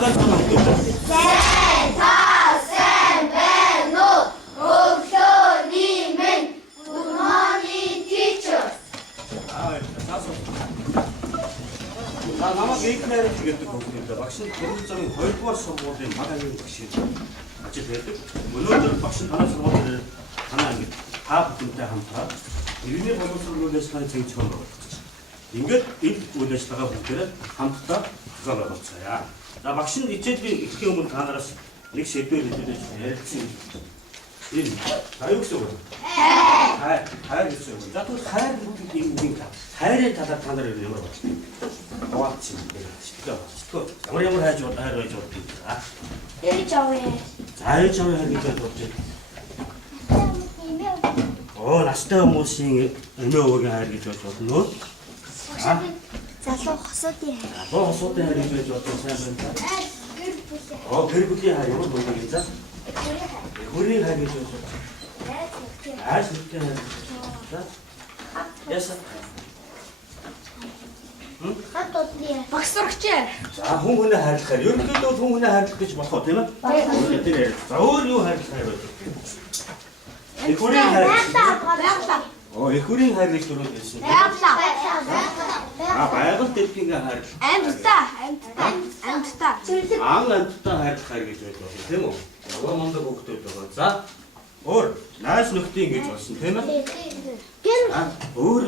гангаар санагдав. Сайн та сайн байна уу? Өглөөний минь. Good morning teacher. Намайг инхээр гэдэг хөлтэй багш нь тэрний замын 2 дугаар сургуулийн маг аягийн багш ажил хийдэг. Өнөөдөр багш нь танаас сургууль танаа ингэ та бүхэнтэй хамтраад иргэний боловсрол үйл ажиллагааны цэг зохион байгуулж. Ингээд энэ үйл ажиллагаа бүгдээрээ хамтдаа зохион байгуулцгаая. За багш нь хичээлийн эхлэхийн өмнө та нараас нэг шийдвэр хэлээд ярилцсан. Энэ аюу гэсэн үг. Хайр гэсэн үг. За тэгвэл хайр бүгд юм хайрын талаар та нар ямар байна? Хаваач юм байна. Шитгэв. Ямар хайж байна? Хайр байж байна. Ээж аваа. За ээж аваа хайр гэж бодож байна. Настай хүмүүсийн эмээ өвгийн хайр гэж бодож байна. Залуу хосуудын хайр. Залуу хосуудын хайр гэж бодож сайн байна. Гэр бүлийн хайр ямар байна гэж за. Хүрийн хайр гэж бодож байна. Нүхтэй хайр. За. Яса. Багсрагч. За хүн хүнээ хайрлахаар ерөнхийдөө хүн хүнээ хайрлах гэж болох тийм ээ. За өөр юу хайрлах хайр вэ? Их хүрийн хайр. Их хүрийн хайр гэж дөрөв байсан. Байгальд дэлхийн хайр. Амьтаа. Амьтаа хайрлах хайр гэж байдаг тийм үү? Нөгөө мондог хөвгтүүд байгаа. За өөр найз нөхдийн гэж болсон тийм ээ. Өөр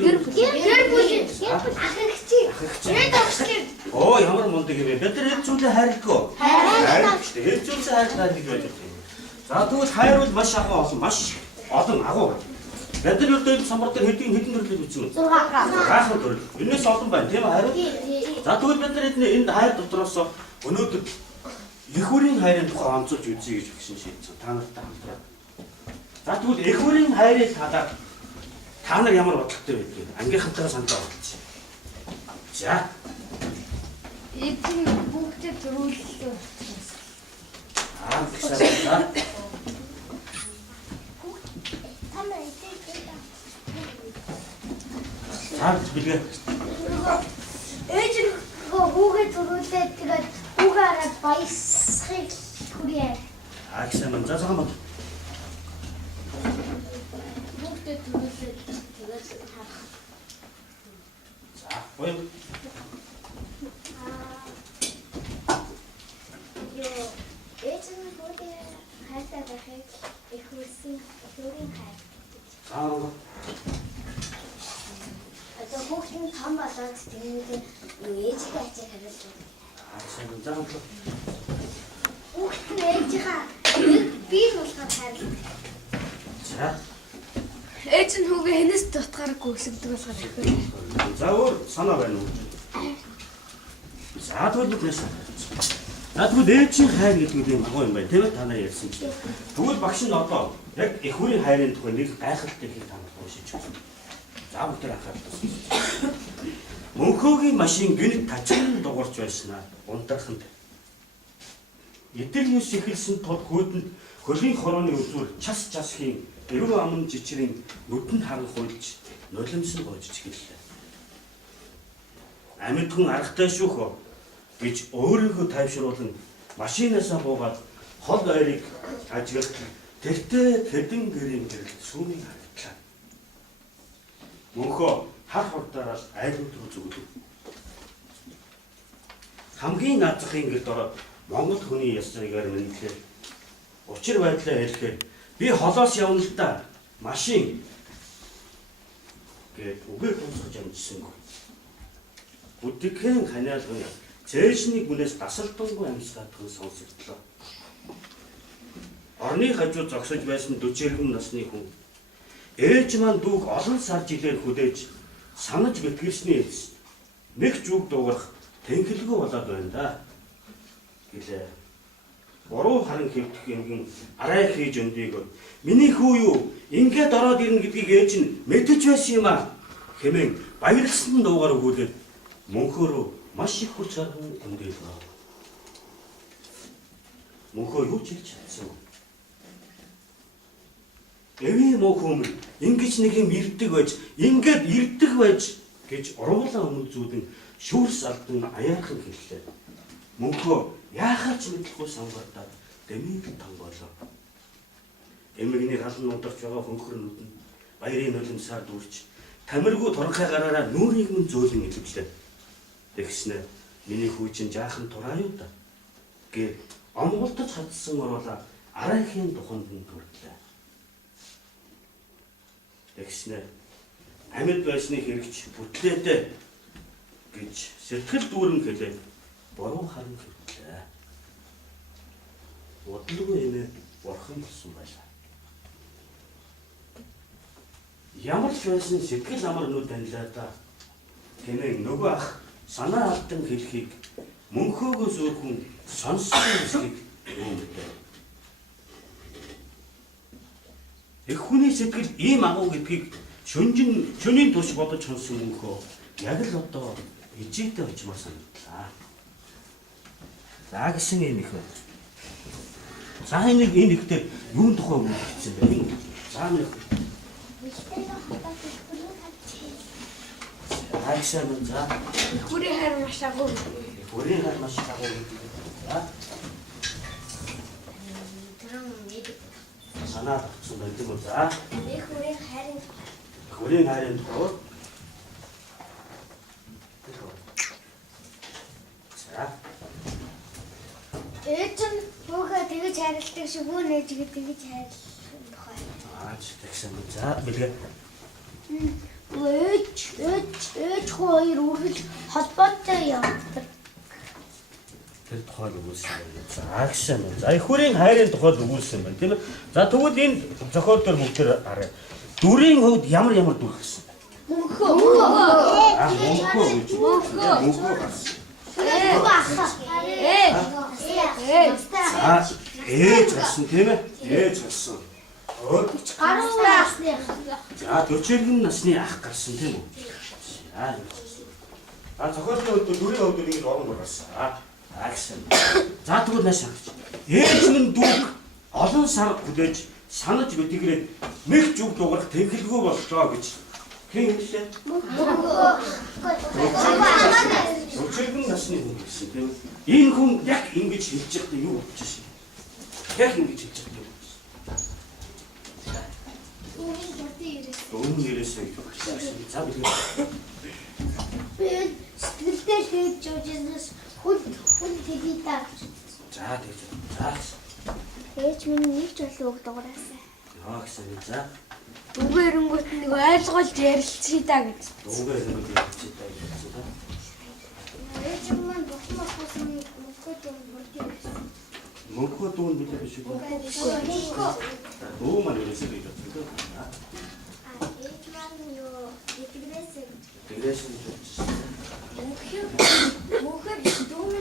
ямар мондөг юм бэ? Бид нар хэд зүйлээ хайрладаг. Хайрладаг. Хэд зүйлээ хайрлаа гэж байж байна. За тэгвэл хайр бол маш ахаа маш олон агуу. Бид нар ердөө энэ самбар дээр хэдэн төрлөг бичсэн. 6 төрөл. Энээс олон байна тийм ээ хайр. За тэгвэл бид нар энэ хайр дотроос өнөөдөр их хүрийн хайрын тухай онцолж үзье гэж өгсөн шийдсэн. Та нартай хамтраад. За тэгвэл их хүрийн хайрын талаар та нар ямар бодлоготой байдгийг ангийнхантайгаа санал болгочих. За. Эцэг бүгдээ төрүүлээ. За. Билгээ. Ээж нь хүүгээ төрүүлээ тэгээд хүүгээ хараад баясхыг хүрээ. Гэсэн за зам бод. Бүгдээ төрүүлээ тэгээд харах. За, гоё. Ээж нь хүүгээ хайртай байхыг их хүссэн төрийн хайр. За. Хүүхдийн том болоод тэгээд ээжийг ачаа хариулж байна. Сайн за бод. Хүүхд нь ээжийнхаа бие болоход хайрлаа. За. Ээж нь хүүгээ хэнэс дутгааргүй өсгдөг болохоор ихгүй. За өөр санаа байна уу? За тэгвэл бид нэс. За тэгвэл ээжийн хайр гэдэг нь агуу юм байна тийм ээ та нар ярьсан чинь. Тэгвэл багш нь одоо яг их хүрийн хайрын тухай нэг гайхалтай хэлийг та нарт уншиж өгсөн. За бүгд анхаарал. Мөнхөөгийн машин гинт тачаан дуурч байснаа унтраханд. Эдгээр юус ихэлсэн тул хүйдэнд хөлийн хорооны үзүүр час хийн эрүү амн жичрийн нүдэнд харанх уйлж нулимсан гоожж гэлээ. Амьд хүн аргатай шүүх гэж өөрийгөө тайвшруулан машинаасаа буугаад хол ойрыг ажиглах тэртээ хэдэн гэрийн гэрэл сүүмийг харагдлаа. Мөнхөө хар хурдаараа айлууд руу зүгдв. Хамгийн наад захын гэрд ороод Монгол хүний ясныгаар мэдлээ. Учир байдлаа хэлэхээр би холоос явна л да. Машин гээд үгээр тусгаж амжсангүй. Бүдгхэн ханиалгын цээжний гүнээс дасалтангүй амьсгаадхан сонсогдлоо. Орны хажууд зогсож байсан 40 насны хүн ээж маань дүүг олон сар жилээр хүлээж санаж бэтгэлсний эцэст нэг зүг дуугарах тэнхэлгүй болоод байна да. Гэлээ. Буруу харан хэвдэх юм арай хийж өндийг миний хүү юу ингээд ороод ирнэ гэдгийг ээж нь мэдэж байсан юм аа хэмээн баярлсан дуугаар өгүүлээд мөнхөөрөө маш их хүч харан өндийг байна. Мөнхөө юу ч хийж чадсан. Эвээ муу хүмүүс ингэж нэг юм ирдэг байж ингээд ирдэг байж гэж ургуулаа өмнө зүүдэн шүүрс алдан аяахан хэллээ. мөнхөө яахаар ч мэдэхгүй сонгоод дэмийг тонголоо. Эмэгний галан нударч байгаа хөнхөрнүүд нь баярын нулимсаар дүүрч тамиргүй торхой гараараа нүрийг мөн зөөлөн илвчлээ. Тэгснэ миний хүү чинь жаахан тураа юу да. Гэ омголтож хадсан оруулаа арайхийн туханд нь төрдлээ. Тэгснэ амьд байсны хэрэгч бүтлээдээ гэж сэтгэл дүүрэн хэлээд буруу харан хөтлөө. Бодлого эмээ бурхан болсон байлаа. Ямар ч байсан сэтгэл амар нүд танилаа да. Тэмээ нөгөө ах санаа алдан хэлхийг мөнхөөгөөс өөр хүн сонссон эсхийг юм бэ. Эх хүний сэтгэл ийм агуу гэдгийг шөнийн турш бодож сонсон мөнхөө яг л одоо ижигтэй очмоор санагдлаа. За гэсэн юм их байна. За энэ ихтэй юун тухай үг хэлсэн бэ? За нэг Айшаа мөн за. Хүрээ хайр маш агуу. Хүрээ хайр маш агуу. За. Санаа тавьсан байдаг уу за? Хүрээ хайрын тухай. За. Ээж нь хүүгээ тэгэж хайрладаг шиг бүү нээжгээ тэгэж хайрлах тухай. Тэгсэн мөн за бэлгээ. Ээж хоёр үргэлж холбоотой явдаг. Тэр тухайг өгүүлсэн байна. За агшаа мөн. За их хүрийн хайрын тухайд өгүүлсэн байна тийм ээ. За тэгвэл энэ зохиол дээр бүгд хараа. Дүрийн хувьд ямар дүр гэсэн бэ? Мөнхөө. Мөнхөө гарсан. Ээж гарсан тийм ээ. Ээж гарсан. Гаруй насны. За 40 насны ах гарсан тийм үү? Зохиолын хувьд дүрийн хувьд ингэж орон гарсан. Агшаа. За тэгвэл нааш харж. Ээж минь дүүг олон сар хүлээж санаж битгэрээд нэг зүг дуурах тэнхэлгүй боллоо гэж. Хэн хэллээ? 40 насны хүн гэсэн тийм үү? Энэ хүн яг ингэж хэлж байхдаа юу болж шин? Яг ингэж хэлж байхдаа юу болж? Өөний ирээсээ гэж байна. За бид сэтгэлдээ хийж явжээс хүн хэлий та. за тэгж. За. Ээж минь нэг ч олон үг дугаараасаа. Яа гэсэн за. Үгээрнгүүт нэг ойлгуулж ярилцъя да гэж. Дуугаар нэг хэлчихээ та гэж байна. Ээж минь бохмоос Мөнхөө дүүн билээ биш үү? Дүү маань ерөөсөө гэж байна. ээж минь юу итгэдээсээ Тэгээс нь мөнхөр дүүн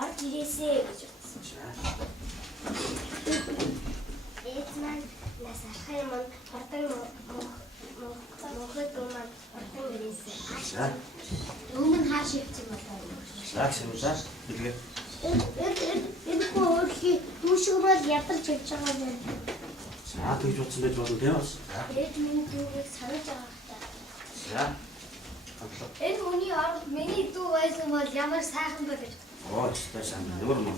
орж ирээсээ гэж бодсон. Ээж минь нас ахай мань хортог мөнхөр дүүн маань орхон ирээсээ. за. Дүүн нь хааш ивсэн болоо. За билгээ. Энэ хөөхийн дүүшгмэл ядарч явж байгаа юм. За тэгж бодсон байж болно тийм үү? Ээж минь дүүгийг санаж байгаа хэрэгтэй. За. Энэ хүний орд миний дүү байсан бол ямар сайхан бэ гэж. Оо ч таашаа нөр мөн.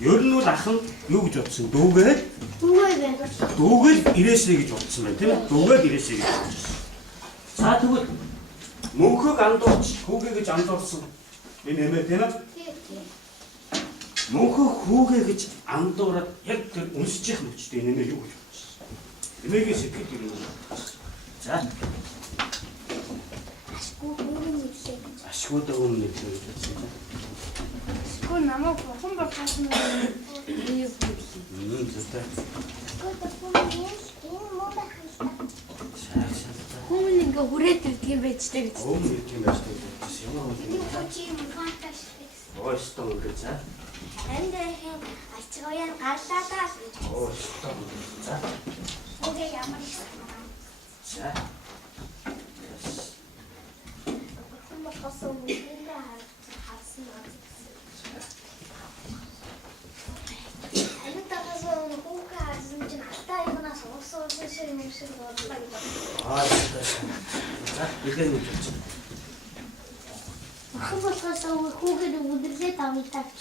Ер нь бол ах нь юу гэж бодсон? Дүүгээд Дүүгээ байна. дүүгээл ирээсэй гэж бодсон байна тийм ээ? Дүүгээд ирээсэй гэж бодсон. За тэгвэл мөнхөг андуурч хүүгээ гэж андуурсан. Энэ эмээ тийм ээ? Мөнхөө хүүгээ гэж андуураад яг тэр үнсчих мөчтэй нэмээ юу гэж бодсон. Эмээгийн сэтгэл юу вэ? За. Ашгүй бүрэн нэвлээ. Ашгуудаа өмнө нэвлээ гэж бодсон. Гүн намайг бурхан болгосон юм. Зөвхөн. Гүн энэ муу байх юм. Хүн ингээ хүрээд ирдэг юм байж тээ гэж. Өмнө нэг юм байна шүү дээ. Ямар Энэ хүчи фанташ. Оо стон гэж за. Андерхэн ачгоян гарлаадаа гэж. Оо стон. За. Үгүй ямар их. За. Хүмүүс хасан үгүй харсан байна. Энэ тагасаа хүүгээ харсан чинь алтаа юмнаас уусаа шиг юм шиг бодлоо гэж. Аа за. За, билээ нэг гэж. Охин болохоос хүүгээ өдөрлөө давтаач.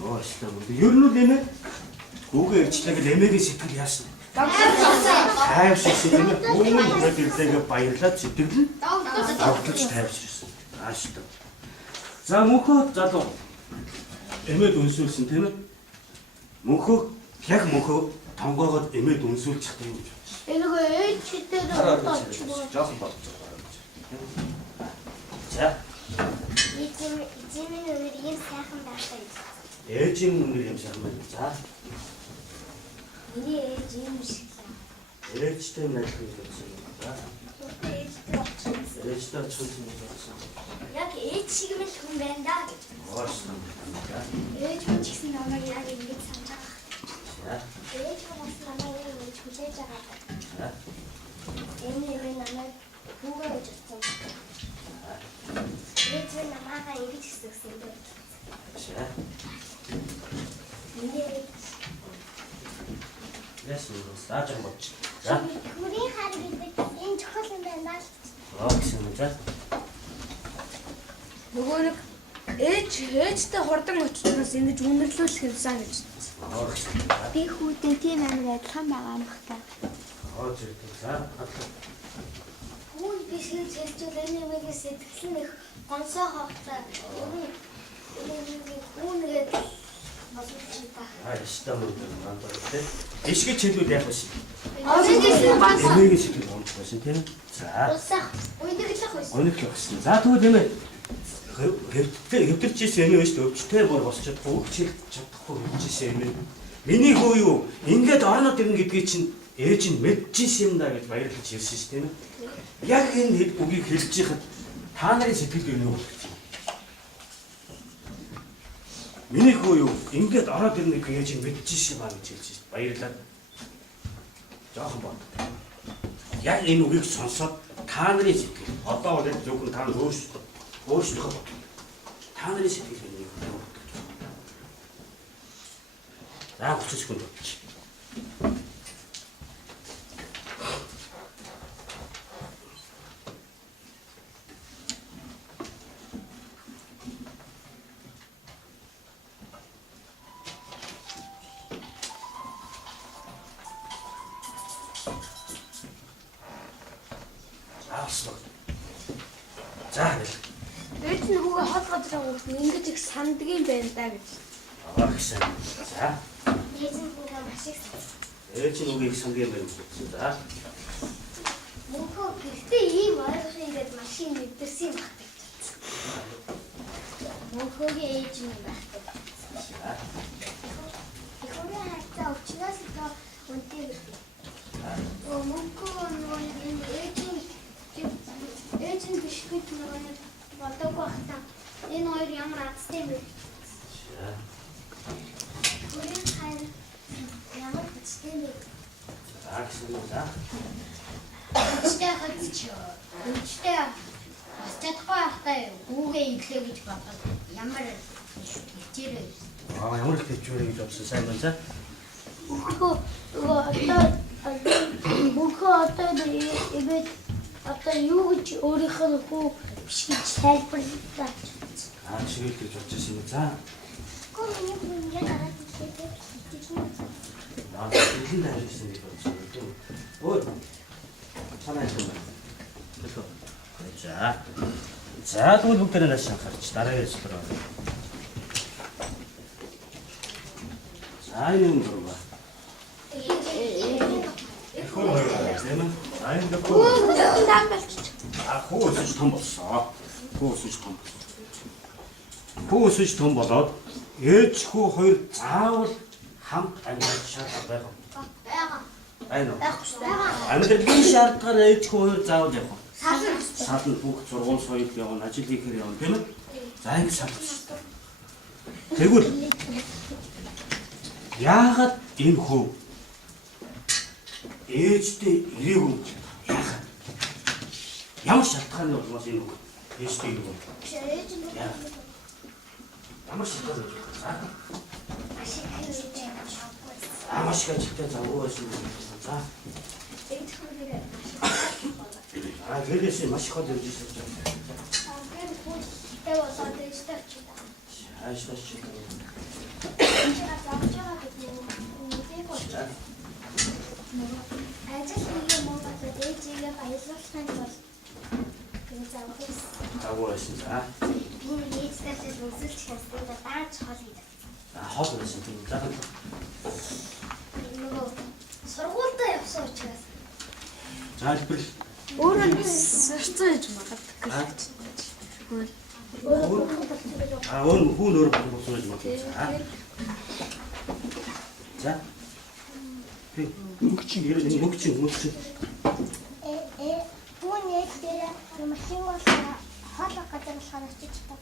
Оо шүү дээ. Ер нь л нэмээ. Хүүгээ ирчлээ нэмээгийн сэтгэл яасан. Тайвширсан юм. Бүгд ирлээгээ баярлаад сэтгэл нь давталж тайвширсан. Ааш та. За мөнхөө залуу эмээд өнсүүлсэн тийм ээ. Мөнхөө яг мөнхөө тонгоогоод эмээд өнсүүлчих юм гэж. Энэгээ ээжтэй бодож. Жохон бодож байгаа. За. Эзэмийн өнөр юм сайхан байхаа. Ээжийн өнөр юм сайхан байна. За. Миний ээж юм шиг. Ээжтэй найзлах юм байна. За. Ээжтэй очихсан юм байна. Яг ээж шиг л хүн байна да гэж. Оосон. Ээж хүн ч гэсэн намайг яг ингэж санаж байгаа. За. Ээж бас намайг ингэж хүлээж байгаа. За. Энэ намайг хүүгээ гэж утсан. Ээж намайг ингэж хэсэгсэн юм байна. За. Миний Яасан юм стаж юм боч. За. хүрийн хар гэдэг энэ чухал юм байна л. Аа гэсэн юм за. Нөгөө нэг ээжтэй хурдан очсноос ингэж үнэрлүүлэх юмсан гэж. Аа гэсэн. Би хүүтэй тийм амар адилхан байгаа юм бах та. Аа зэрэг за. Хүн биш гэж хэлжүүл энэ юмгийн сэтгэл нь их гонсоо хавтаа. Үүнгээд боловч та. Аа ястаа мөн мандаа тийм. Ишгэж хэлвэл яах вэ? Эмээгийн сэтгэл гомдох байсан тийм. За. Усах өндөрлөх байсан. Өнөглөх гэсэн. За тэгвэл эмээ хэвтэрчээсэн эмээ шүү дээ. Өвчтэй бүр босчод бүгд хэлж чадахгүй хөвчээсэн эмээ. Миний хөө юу ингээд орнод ирнэ гэдгийг чинь ээж нь мэдчихсэн юм да гэж баярлаж ирсэн шүү тийм ээ. Яг энэ үгийг хэлж яхад та нарын сэтгэл юу болох вэ? Миний хөө юу ингээд ороод ирнэ гэдгийг ээж нь мэдчихсэн юм аа гэж хэлж шүү. Баярлаад жоохон бод. Яг энэ үгийг сонсоод та нарын сэтгэл одоо бол зөвхөн та нар өөрсдөө бод. Та нарын сэтгэл нь юу вэ? За 30 секунд болчих. За. Ээж нь хүүгээ хол газар өгсөн ингэж их санддаг юм байна да гэж. Аа гэсэн. За. Ээж нь хүүгээ маш их сансан. Ээж нь үгийг сангийн байна гэсэн. За. Мөнхөө гэхдээ ийм ойлгох ингээд машин мэдэрсэн юм байна. Мөнхөөгийн ээж нь байна. За. Ихураа хатаа өвчнөөс илүү үнэтэй гэдэг. Мөнхөө нөгөө ээж нь биш гэж нөгөө бодоогүй байхдаа энэ хоёр ямар азтай юм бэ? За. Хүрийн хар ямар азтай юм бэ? За гэсэн. За. Ээжтэй хатч. Ээжтэй бас чадахгүй байхдаа хүүгээ ирлээ гэж бодоод ямар хичээрээ. Аа ямар их хэвчээрэй гэж бодсон сайн байна. За. Мөнхөө одоо ibet одоо юу гэж өөрийнхөө хүү биш гэж тайлбарлаа. Аа чигээр гэж бодож ирсэн юм. За. Миний хүн ингээд хараад ирлээ. Аа тийм л ажилласан гэж бодсон юм. Өө. Санаа юм байна. Тэхөө. За. За тэгвэл бүгдээрээ нааш анхаарч дараагийн хэлбэр. За энэ юм дурга. Хөө хоёр тийм ээ. Айн дэхгүй. Хөө өсөж том болсон. Хөө өсөж том болоод ээж хүү хоёр заавал хамт амьдарч шаардлага байх уу? Бага. Айн уу? Бага. Амьдралын шаардлагаар ээж хүү хоёр заавал явах уу? Сална бүх сургууль соёл явна, ажил хийхээр явна тийм ээ? За ингэ шаардлагатай. Тэгвэл яагаад энэ хүү ээжтэй ирээгүй юм? Яагаад? Ямар шалтгааны улмаас энэ хүү ээжтэй ирээгүй юм? Ямар шалтгаан вэ? Маш их ажилтай завгүй байсан. За. Аа, тэрээс маш их хол явж ирсэн. Тэгээд болоод ээжтэй очив. Ааштай чи. 제가 잡혀가지고 이제고 За. 아저씨가 뭔가 내지가 발속한 것 그래서 Агуулсан. За. 비닐 예스터스 웃을 쳤는데 다 쳐지다. Хоол байсан тийм. За. 그리고 сургуультай явсан учраас Залбир. Өөрөө сурцсан гэж магадгүй. Хүн өөр болсон гэж бодсон. За. Тэг. Мөнгөчин. түүний дээр машин бол хоол газар болохоор очиж чаддаг.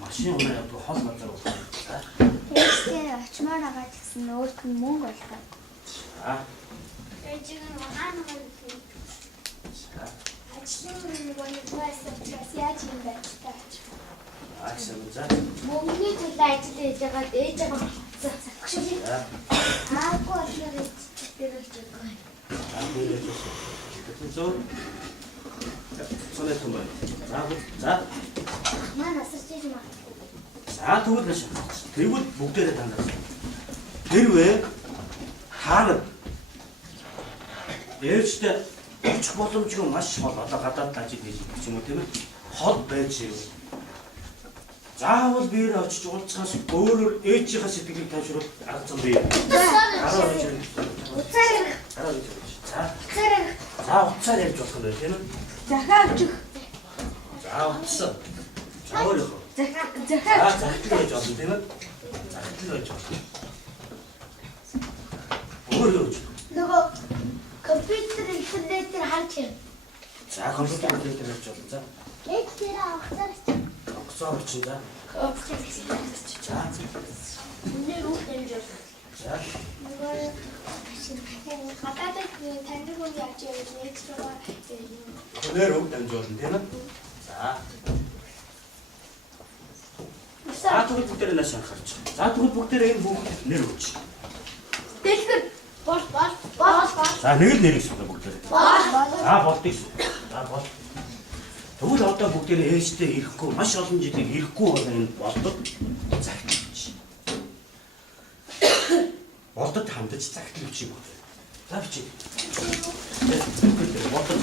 Машин унаа явдаг хол газар байна. За. Тэгээд очимоор байгаа гэсэн өөрт нь мөнгө олдог. За. Тэгээд 지금 하는 거 За. ажлын нэг университет яаж юм бэ? Акшн за. Мөнгөний төлөө ажил хийж байгаа ээж байгаа загшгүй. За. Аагүй болохоор дээрэж байгаа. Зөө. Сонет юм байна. За. Маа насарч юм аа. За тэгвэл маш. Тэгвэл бүгдээрээ дандаа. Хэрвээ хаана ээлжтэй очих боломжгүй маш хол одоо гадаад ажил хийж байгаа ч юм уу тийм ээ. Хол байж юм. Заавал биеэр очиж уулзахаас өөрөөр ээжийнхээ сэтгэлийг тайвшруулах арга зам бий. За уцаар ярьж болох юм байна тийм ээ. Захаа очих. За уцсан. За өөрөө. Захаа. Захидлыг хийж болно тийм ээ. Захидлыг хийж болно. Өөрөө гэж. Нөгөө компьютер интернетээр харж юм. За компьютер дээр хийж болно. За. Ээж дээр авахсаар Огцоор чинь за. За. үнээр үг дэмжиж. За. нөгөө гадаадд таньдаг хүн яаж явж ээж байгаа Өнөр өг дамжуулна тийм ээ. За. За тэгвэл бүгдээрээ нааш анхаарч. За тэгвэл бүгдээрээ энэ бүх нэр өгч. дэлгэр бол За нэг л нэр гэсэн бүгдээрээ. За болдгийг. За бол. Тэгвэл одоо бүгдээрээ ээжтэй ирэхгүй маш олон жилийн ирэхгүй байгаа энэ болдод загтлж. Болдод хандаж загтлж юм байна. За бичиж. Бүгдээрээ болдод.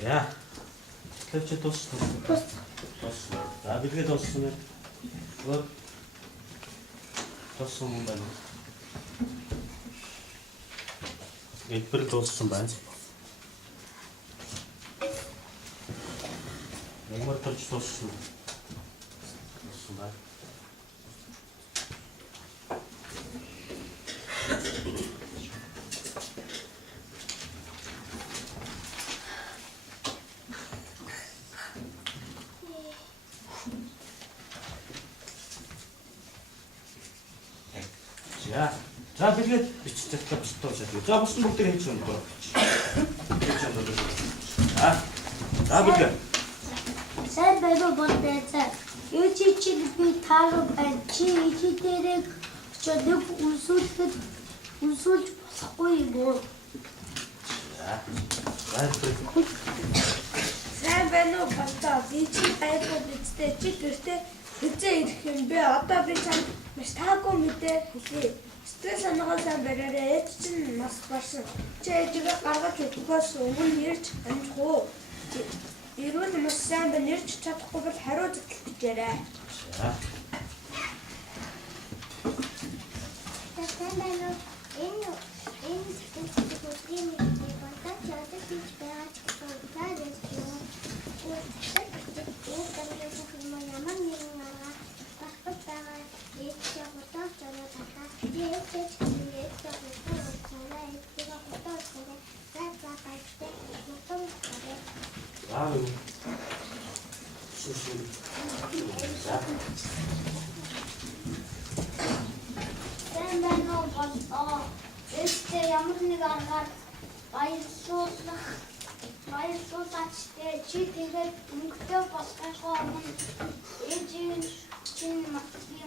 За. Тэгэхээр чи дууссан. За бэлгээ дууссан юм. Гол дууссан юм байна. Эдгээр дууссан байна. Ямар төрж дууссан. Дууссан байна. За бэлгээд биччихлээ босдоосаа. За босон бүгдийг хийж юм байна. За бэлгээ. Сайн байна уу бодсон. Юу чи би тааруу байна. Чи ичи дээрээ чөдөг усуулж болохгүй юм уу? Сайн байна уу бодсон. Би чи хайртай бидтэй чи гэртээ хизээ ирэх юм бэ? Одоо би чамд маш таагүй мэдээ хэлье. Стресс санаагаа бариараа ээж чинь нас барсан. Чи ээжигээ гаргаж өгөхөөс өмнө ирж амжих уу? Ирүүл маш сайн байна. Ирж чадахгүй бол хариу зөвлөх гэжээрэй. Сайн байна уу? Энэ сэтгэлийн контакт яадаг гэж байгаа ч гэсэн надад юм. Ямар нэгэн арга багтаж байгаа ээжээ бодож байгаа тахаа. Ээжээ ээжээ ямар нэг аргаар баярлуулаач дээ. Чи тэгээд мөнгөтэй болохгүй өмнө ээжийн чинь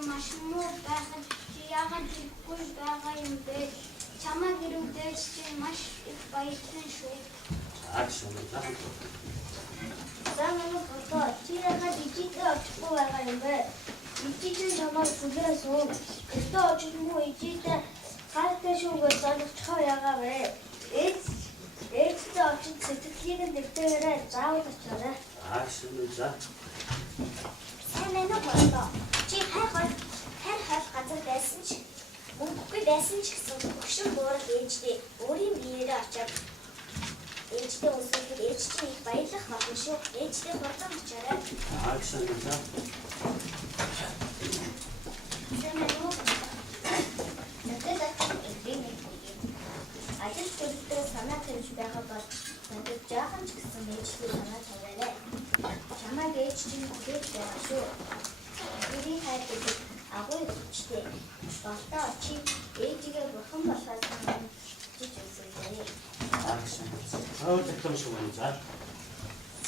маш муу байхад чи яагаад ирэхгүй байгаа юм бэ? Чамайг ирүүлдэж чи маш их баярлсан шүү. Замаа бодоо чи яагаад ичидээ очихгүй байгаа юм бэ? Ичидээ чамайг хүлээсэн. Өстөө очих муу ичидээ хайртай шүүгээ залгахаа яагаа вэ? Ээжтэй очиж сэтгэлийг нэвтээрээ заавал очоорой. За. Сайн байна уу бодоо? Чи хайр газар байсан ч мөнгөгүй байсан ч гэсэн өгшин буурал ээжтэй өөрийн биеэрээ очоод ээжтэй өсөхэд ээж чинь их баярлах болно шүү. Ээжтэй хурдан очоорой. Сайн байна. Сайн байна уу? Ажил төрөлтөө санаа тавьж байгаа бол надад жаахан ч гэсэн ээжтэй санаа тавиарай. Чамайг ээж чинь хүлээж байгаа шүү. Бидний хайр гэдэг агуу хүчтэй. Болтоо чи ээжигээ бурхан болохоос жиж үзүүлээ.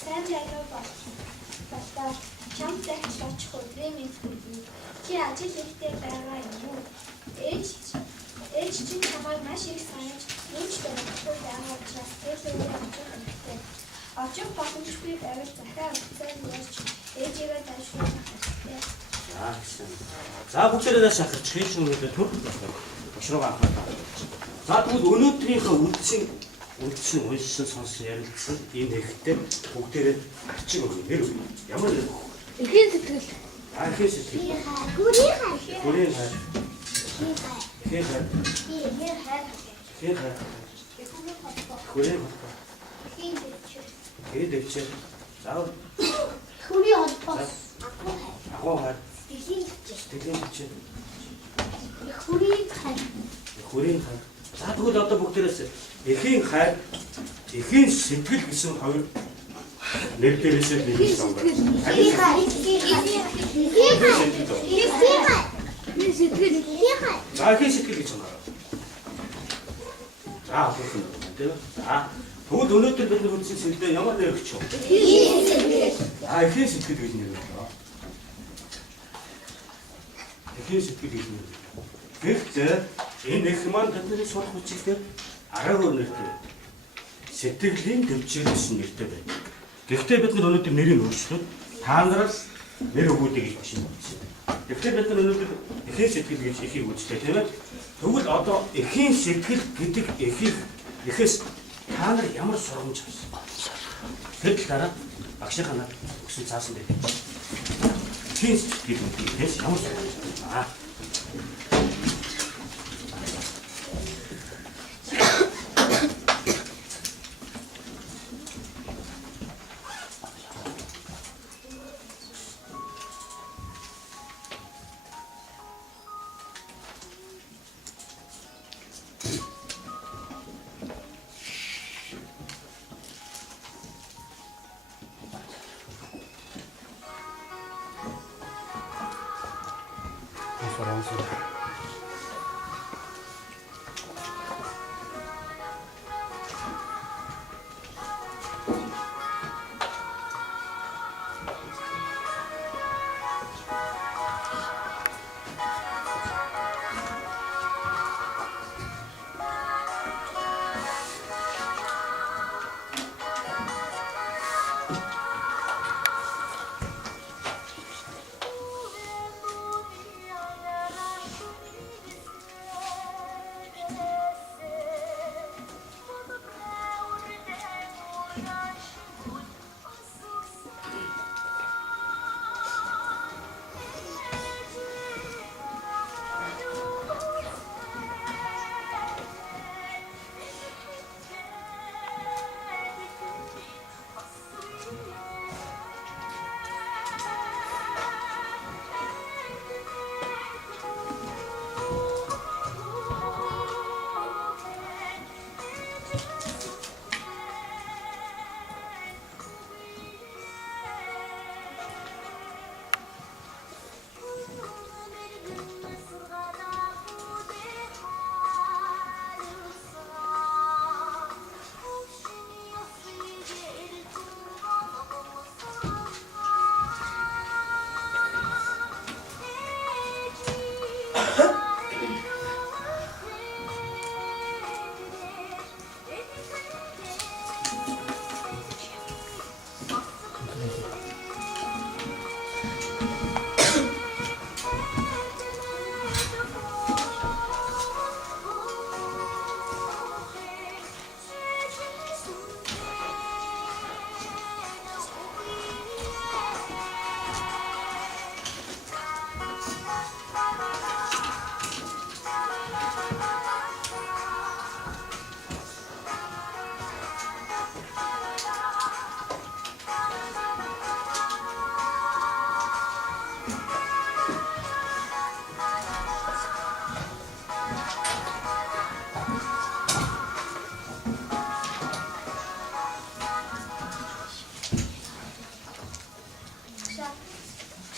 Сайн байна уу? Болтоо чамд дахиж очих өдрийн минь хүрнэ. Чи ажил хийхдээ байгаа юм уу? Ээж чинь чамайг маш их санаж нүүчтэй болохгүй байгаа учраас ээжээ очих. Очих боломжгүй байвал захиа өгсөн ярьж ээжигээ ташруулах хэрэгтэй. За бүгдээрээ шахарч хийж өнөөдөр төр бошроо анхаарал. За тэгвэл өнөөдрийнхөө үндсэн уншсан сонсон ярилцсан энэ хэрэгтэй бүгдээрээ бичиг өгнө. Нэр өгнө. Ямар нэр өгөх? Эхийн сэтгэл. Эхийн сэтгэл. Гүрийн хайр. Гүрийн хайр. Хэр хайр. Гүрийн холбоо. Дэвчээ. За Хүний холбоо. агуу хайр. Сэтгэлийн Тэглэн бичээ. Хүний хайр. Гүрийн хайр. За тэгвэл одоо бүгдээрээс эхийн хайр, эхийн сэтгэл гэсэн хоёр нэр дээрээсээ нэг юм байна. За эхийн сэтгэл гэж байна. За бүхэн тийм. За тэгвэл өнөөдөр бид үзсэн сэдвээ ямар нэр өгч вэ? Эхийн сэтгэл гэж нэр өглөө. Эхийн сэтгэл гэж нэр. Гэхдээ энэ их маань бидний сурах үчигтэй араагаар нэртэй. Сэтгэлийн төвчээр гэсэн нэртэй байна. Гэхдээ бид нар өнөөдөр нэрийг өөрчлөөд та нараас нэр өгүүлээ гэж машин болсон. Гэхдээ бид нар өнөөдөр эхийн сэтгэл гэж ихийг үзлээ тийм ээ. Тэгвэл одоо эхийн сэтгэл гэдэг эхээс та нар ямар сургамж авсан? Тэр дараа багшийнхаа над өгсөн цаасан дээр. Тэнс гэдэг ямар аа.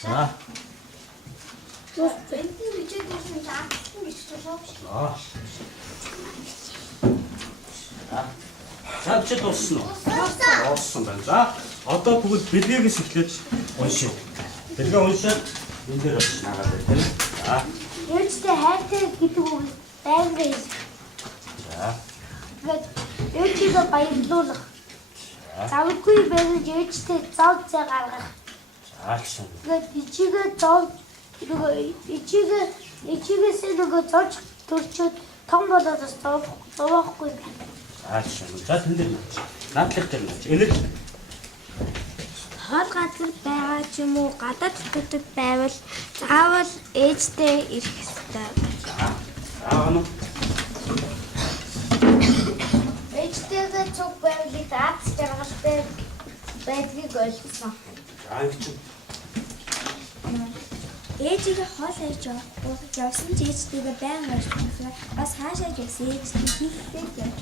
За. Энд нь бичээд ирсэн заасан гэж байна. За чи дууссан уу? Дууссан байна. За одоо бүгд бэлгээс эхлээд уншив. Бэлгээ уншаад энэ дээр наагаад байна. За. Ээжтэй хайртай гэдэг үг байнга хэл. За. Ээжийг баярлуулах. Завгүй байж ээжтэй зов зай гаргах. За гэсэн. Ичигээс нөгөө зож төрчөөд том болоод бас зовоохгүй байна. За гэсэн. За тэн дээр наадлах дээр энерги Хол газар байгаа ч юм уу гадаад төтөд байвал заавал ээжтэй ирэх ёстой. аа Ээжтэйгээ цуг байвал дац жаргалтай байдгийг ойлгосон. За ингэж. Ээжигээ хоол хийж явсан ч ээжтэйгээ байнга уулзсан. Бас хаашаа ч гэсэн ээжтэй хийхтэй явж.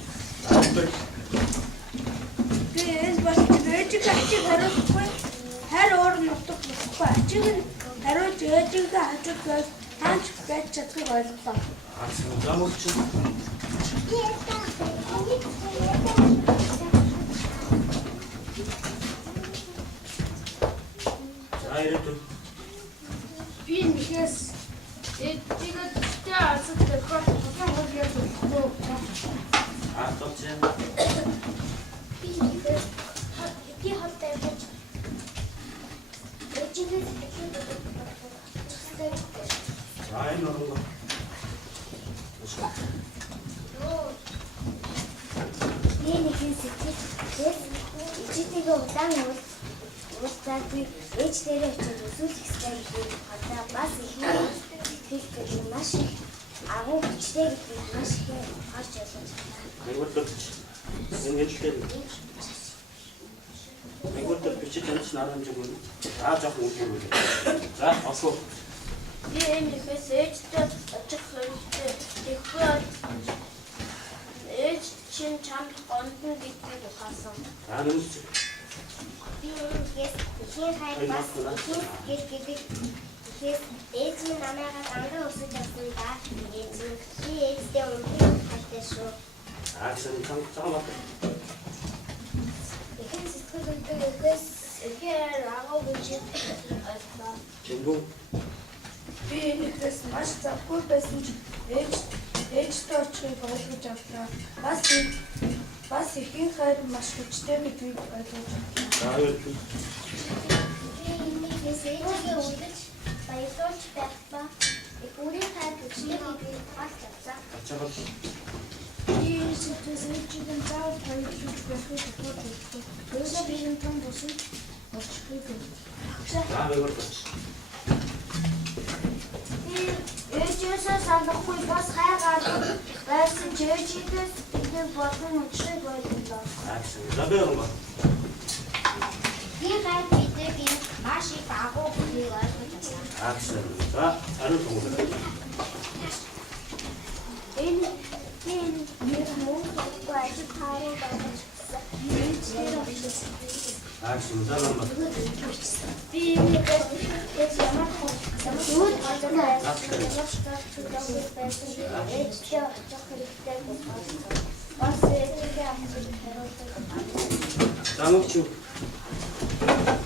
Гээс бас ээжийг ачиг хариулахгүй. Харь уур нь утга болохгүй. Ачиг нь хариулж ээжигээ хажууд байвал таач байж чадхыг ойлголоо. За мөч. За ирээд. Би нэгээс ээжигээ тэтэ асуух гэхээр хатан хол яаж болохгүй. Аач. Би холтой байж. Ээжигээ За энэ орно. би нэгээс ээжтэйгээ удаан уулзаагүй ээжтэйгээ очиж үзүүлэх хэрэгтэй гэдэг хадаа бас ихний хэлдэг маш их агуу хүчтэй гэдгийг маш их харж ойлгож байна. Айгуултай бичиж амч нарамжиг үнэ. Жоох үлгэр. За осоо. Би энэ ихээс ээжтэй очих хэрэгтэй. Тэгэхгүй ээж чинь чамд гонтон гэдгийг ухаасан. Нэмж. Би ихээс ихийн хайр бас гэдэг ихээс ээж нь намайгаа дандаа өсөж авсан да. Ээж нь би ээжтэй үнэн хайртай шүү. Гэсэн цаамаа. Ихэнх сэтгэлдээ ихээс ихээр агуу гэж ойлголоо. Чингүү. Би энэ ихээс маш завгүй байсан ч ээжтэй очихыг ойлгож авлаа. Бас ихийн хайр маш хүчтэй гэдгийг ойлгож авлаа. Би энэ ихээс ээжгээ үлдэж баярлуулж байх ба бүрийн хайр хүчтэй гэдгийг олж авсан. Ачаал. Би энэ сэтгэлээс ээжийн заавал баярлуулж байхыг боддог. Өөрөөр хэлбэл том босож очихыг Ээжээсээ санахгүй бас хайгаар байсан ч ээжээс тэгээд болон учрыг ойлголоо. Би хайр биднийг маш их агуу гэдгийг ойлгож байна. Энэ нэг мөнгө ажил хараа байгуулсан. Ээжээр очсон. Би нэг ямар хөө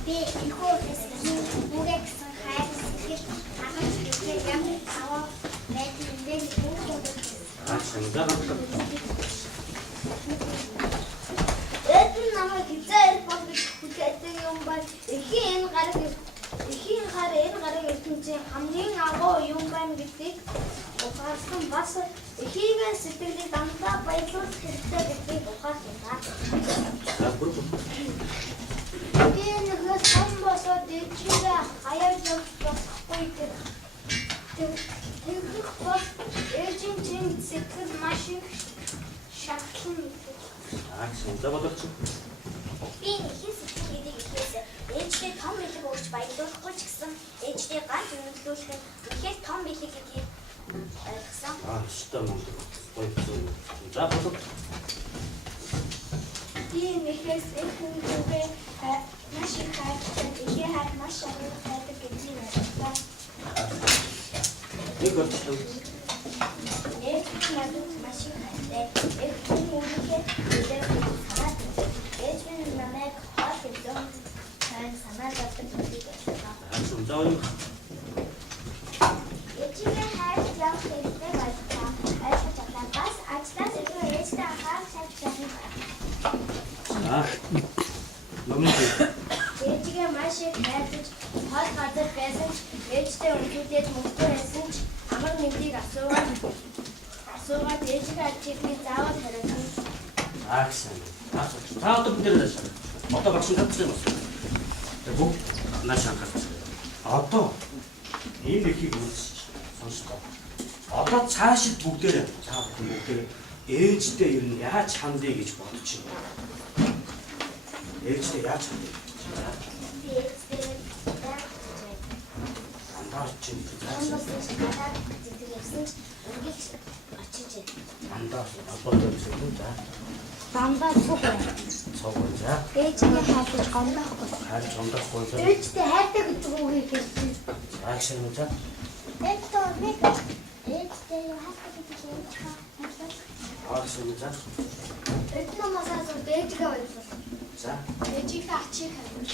Би ихөө бүгдсэн хайр сэтгэл хагас гэдэг ямар аваа мэдээ Эдгээр намайг хизээ болж хүлээдэг юм байна. Эхийн гараг ертөнцийн хамгийн агуу юм байна гэдгийг ухаарсан бас эхийгээ сэтгэлийг дандаа баярлуулах хэрэгтэй гэдгийг ухаарсан ба. Би нэгээс том болоод ээжигээ хаяаж явах болохгүй гэх. Тэгэх бол ээжийн чинь сэтгэл маш их шатлан мэддэг. Би ихийн сэтгэл гэдэг ихээс ээжтэй том бэлэг өгч баярлуулахгүй ч гэсэн ээжтэй ганц үнэлүүлэх нь ихээс том бэлэг гэдгийг ойлгосон. Би ихээс эхнийгээ маш их хайртай, ихээ хайр маш агуу хайртай гэдгийг ойлгосон. Ээж надад маш их хайртай. Эхний үнэхээр үлээ хараад ээж минь намайг хол өгсөн. Санаа зовдөг гэдгийг ойлгосон. Ээжигээ хайж явах хэрэгтэй байлаа. Ойлгож авлаа. Бас ажлаас илүү ээжтэй анхаарал тавьж байна. Ээжигээ маш их хайрлаж хол газар байсан ч ээжтэй өнгөлөөд мөнгөтэй байсан ч амар нэмтийг асуугаад ээжигээ ачиж заавал хариулсан. Та одоо бид нэр шаа. Одоо багш татсан юм уу? Бүгд наашаа гарч. Одоо энэ ихийг үзчих сонстоо. Одоо цаашид бүгдээрээ та бүгдээрээ ээжтэй ер нь яаж хандъя гэж бодож байна. Ээжтэй яаж хандъя? Би ээжтэй Андаа чинь Дандаа цуг байна. за. Ээжигээ хайрлаж гомдохгүй. Ээжтэй хайртай гэдэг үгийг хэлсэн. За. Ээжтэй юу хайртай гэдэг юм за. Эдгээр масаас ээжигээ ойлголоо. За. Ээжигээ ачиг хайрлаж.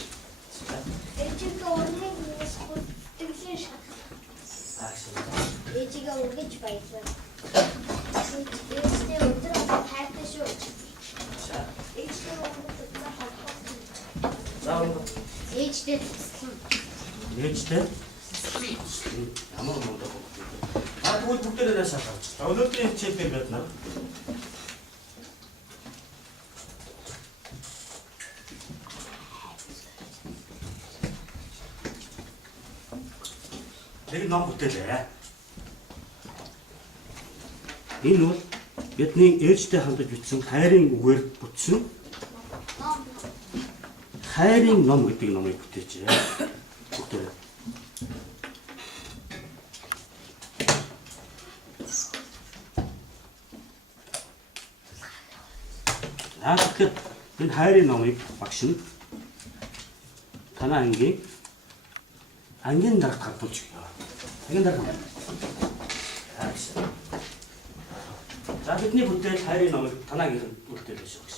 За. Ээжигээ өрнөг нэсгүй тэгсэн шат. Ээжигээ үргэж баярлаа. Ээжтэй өдөр хайртай шүү. Ээжтэй Ээжтэй ямар мундаг вэ? Тэгвэл бүгдээрээ наашаа гарч. Өнөөдрийн хичээлээ байна. нэг ном бүтээлээ. Энэ бол бидний ээжтэй хамтаж бичсэн хайрын үгээр бүтсэн хайрын ном гэдэг номыг бүтээжээ. Бүтээ. Тэгэхээр энэ хайрын номыг багш нь танаа ангийн дарагт хадгалж өгье. Ангийн дарга. За бидний бүтээл хайрын номыг танаагийн бүтээл биш багш.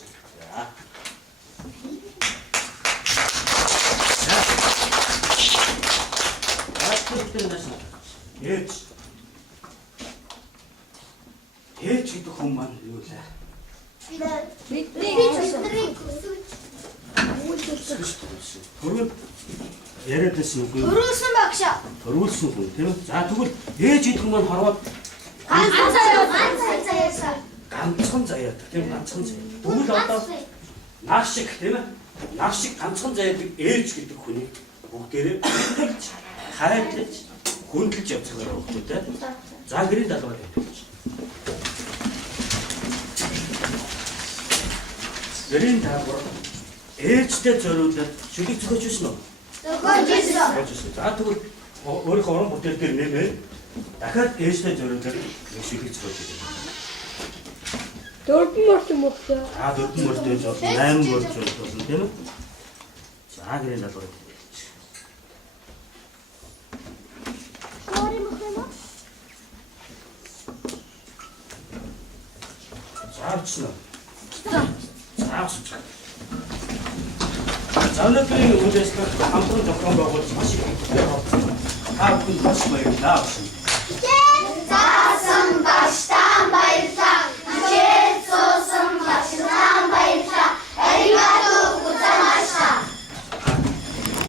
Ээж гэдэг хүн маань юу вэ? Бидний Төрөл яриад байсан үгүй. Төрүүлсэн багшаа. Төрүүлсэн хүн тийм үү? За тэгвэл ээж гэдэг хүн маань хараад Ганцхан заяа. ганцхан заяа тийм ганцхан заяа. Тэгвэл одоо нах шиг тийм ээ? Нах шиг ганцхан заяадаг ээж гэдэг хүнийг бүгдээрээ хайрлаж хүндэлж явцгаар хөвгтэй. За гэрийн далбар тавьчих. Гэрийн далбар ээжтэй зориулаад шүлэг зөхөж ирсэн үү? Зөхөж. За тэгвэл өөрийнхөө уран бүтээл дээр нэмээд дахиад ээжтэй зориулаад шүлэг зөхөж ирсэн. дөрвөн мөрч мөглөө. 4 мөртөж бол 8 мөрч болсон тийм үү? За гэрийн далбар тавьчих. Заавчна. Заавч. За өнөөдрийн үйл ажиллагаа хамтран зохион байгуулж маш их хэрэгтэй болсон. Та бүхэн маш баярлалаа.